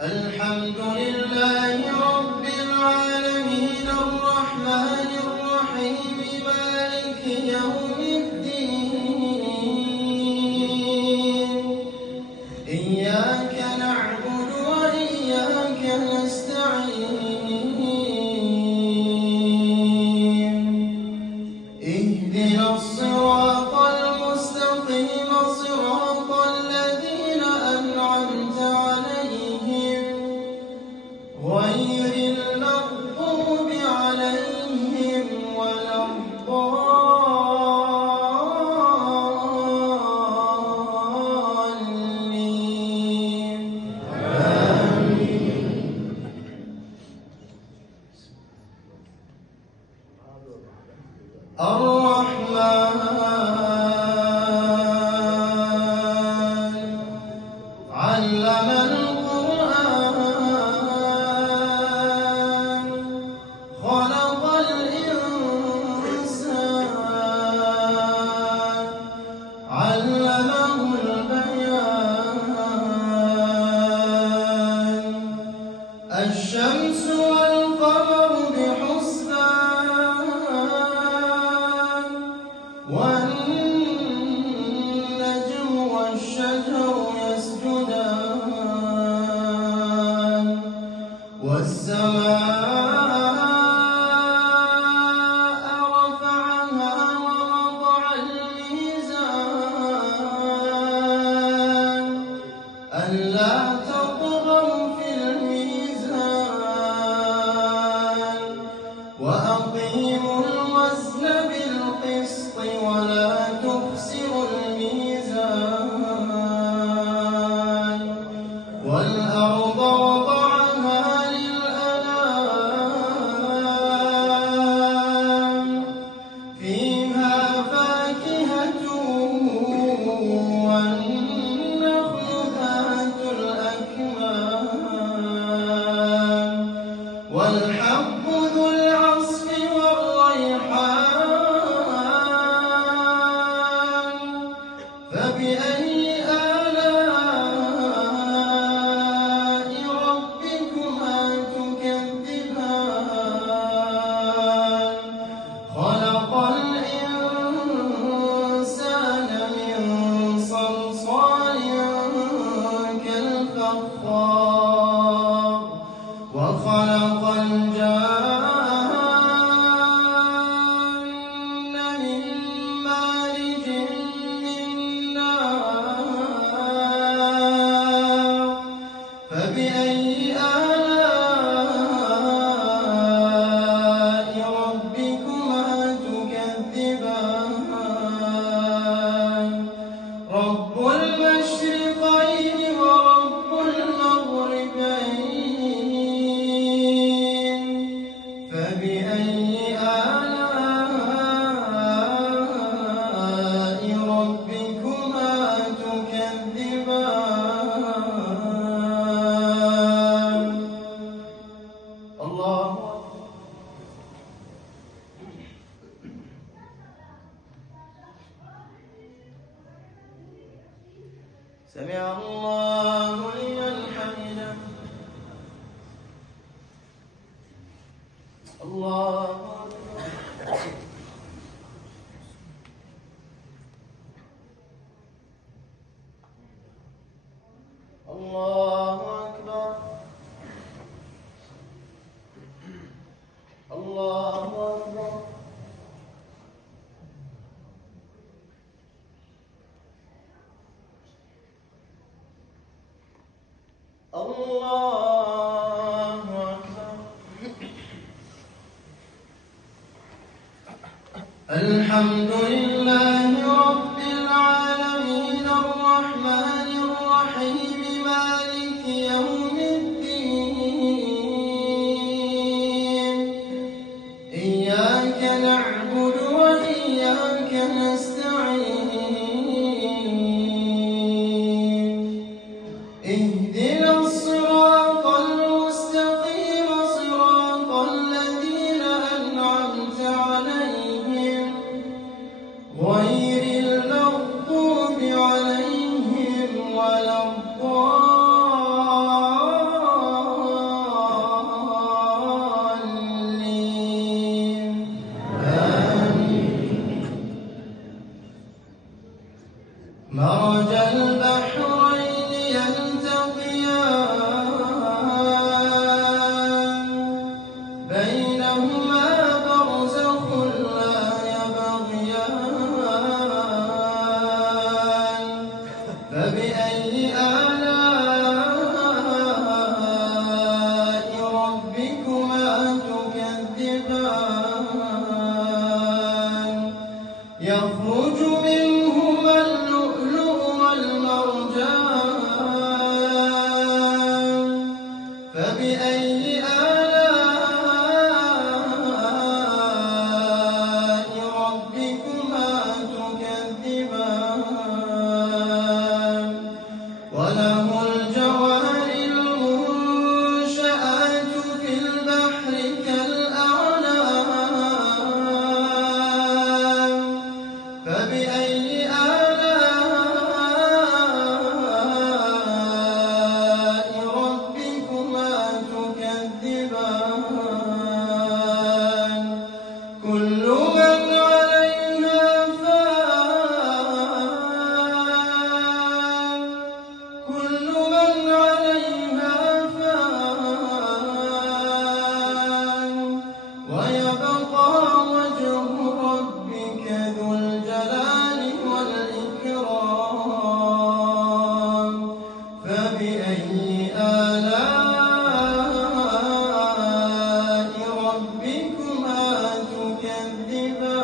الحمد لله رب العالمين الرحمن الرحيم مالك يوم الدين إياك نعبد وإياك نستعين اهدنا الصراط المستقيم صراط الذين أنعمت عليهم غير المغضوب عليهم ولا الضالين آمين. الرحمن علم القرآن خلق الإنسان علمه البيان الشمس والقمر بحسبان والنجم والشجر يسجدان والسماء رفعها ووضع الميزان ألا تطغوا في الميزان وأقيموا الوزن بالقسط ولا تخسروا الميزان والأرض وضعها للأنام فيها فاكهة والنخل ذات الأكمام والحب ذو العصف والريحان فبأي آلاء ربكما تكذبان خلق الإنسان من صلصال كالفخار وخلق الجان من مارج من نار فبأي آلاء ربكما تكذبان رب المشرقين ورب المغربين فبأي آلاء ربكما تكذبان الله سمع الله لمن حمده الله الله أكبر الله أكبر الله أكبر الحمد لله رب العالمين الرحمن الرحيم مالك يوم الدين إياك نعبد وإياك نستعين اهدنا الصراط المستقيم فبأي آلاء ربكما تكذبان وله الجوار المنشآت في البحر كالأعلام فبأي آلاء ربكما تكذبان كل من عليها فان كل من عليها فان ويبقى وجه ربك ذو الجلال والإكرام فبأي آلاء ربكما تكذبان